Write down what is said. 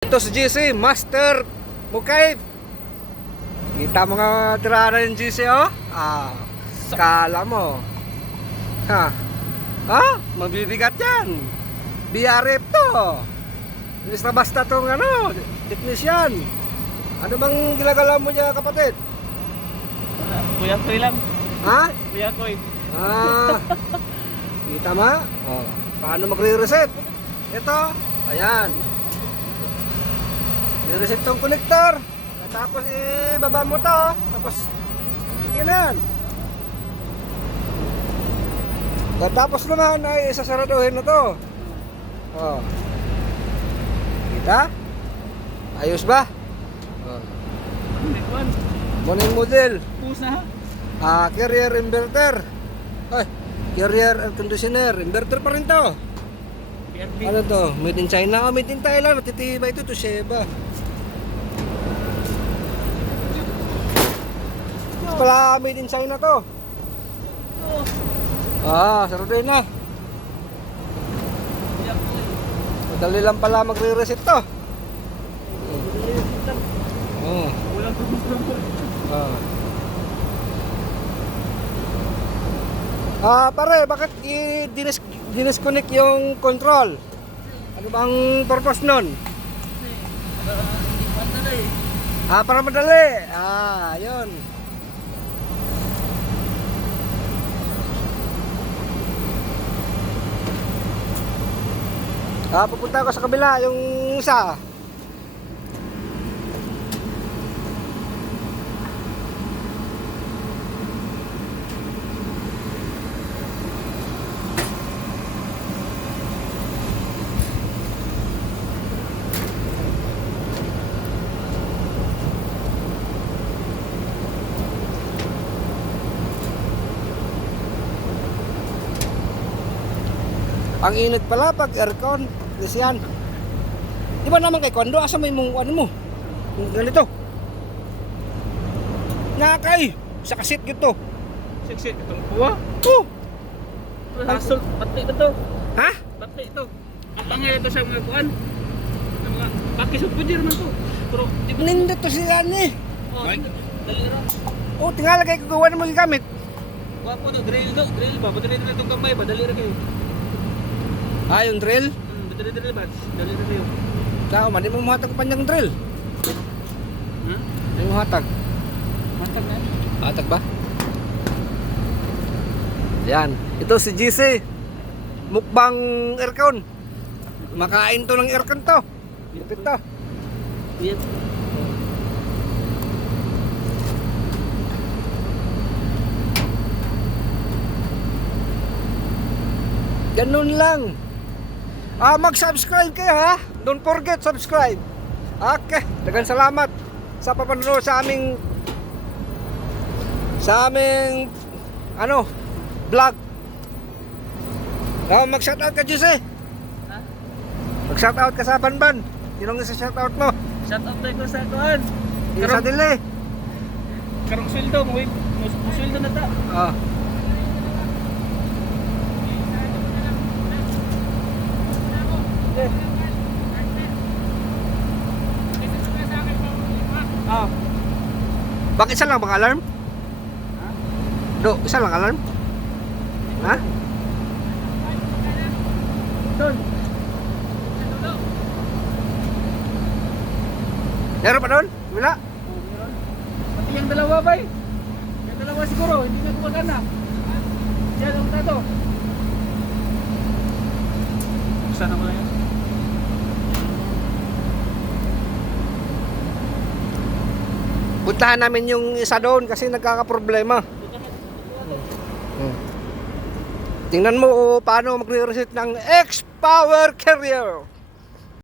Ito si GC, Master Mukay. Kita mga tirada ng GC, oh. Kala mo. Mabibigat yan. BRF to. Basta tong technician. Ano bang ginagala mo niya, kapatid? Kuya Koy lang. Ha? Kuya Koy. Kita mo? Paano magre-reset? Ito, ayan. I-reset tong connector. Tapos ibaba mo to. Tapos, ganyan. Tapos naman ay isasaraduhin na to. Kita? Ayos ba? Morning model. Pusa. Carrier inverter. Carrier air conditioner. Inverter pa rin to. Ano to? Made in China o made in Thailand? Matitibay ito. Toshiba. Pala made in China to. Saraduhin na. Madali lang pala magre-reset to. Pare, bakit i-disconnect yung control? Ano bang purpose nun? Para madali. Yun. Pupunta ako sa kabila, yung isa. Ang init pala pag aircon, kasi yan. Di ba naman kay kondo, asa may mong ano mo? Yung ganito. Nakakay, sa kasit gito. Sit itong kuwa. Hasol, pati ito. Ha? Pati ito. Ang langay ito sa mga kuwan. Pakisog po dyan naman to. Pero, di ba? Nindot to siya ni. Dali na. Tingala kay kagawa mo yung gamit. Kuha po to, drill ba? Padali na itong kamay ba? Dali na kayo. Yung drill? Dali ba? Dali na kayo. Di mo mahatag panyang drill. Di mo hatag. Matag na. Hatag ba? Yan. Ito si GC. Mukbang aircon. Makain to ng aircon to. Lupit to. Yan. Ganun lang. Mag-subscribe kayo, ha. Don't forget subscribe. Okay, daghang salamat sa papanood sa aming vlog. Mag-shoutout ka, Jose. Mag-shoutout ka sa Banban. Sinong isa shoutout mo? Shoutout tayo ko sa kuwan. Isa dili. Karong sweldo mo, sweldo na ta. Bakit isa lang bang alarm? Isa lang alarm? Ha? Doon. Meron pa doon? Wala? Pati yung dalawa ba eh? Yung dalawa siguro, hindi na gumagana. Yan ang tato. Sana mo na yan? Puntahan namin yung isa doon kasi nagkakaproblema. Tingnan mo paano magre-reset ng X-Power Carrier.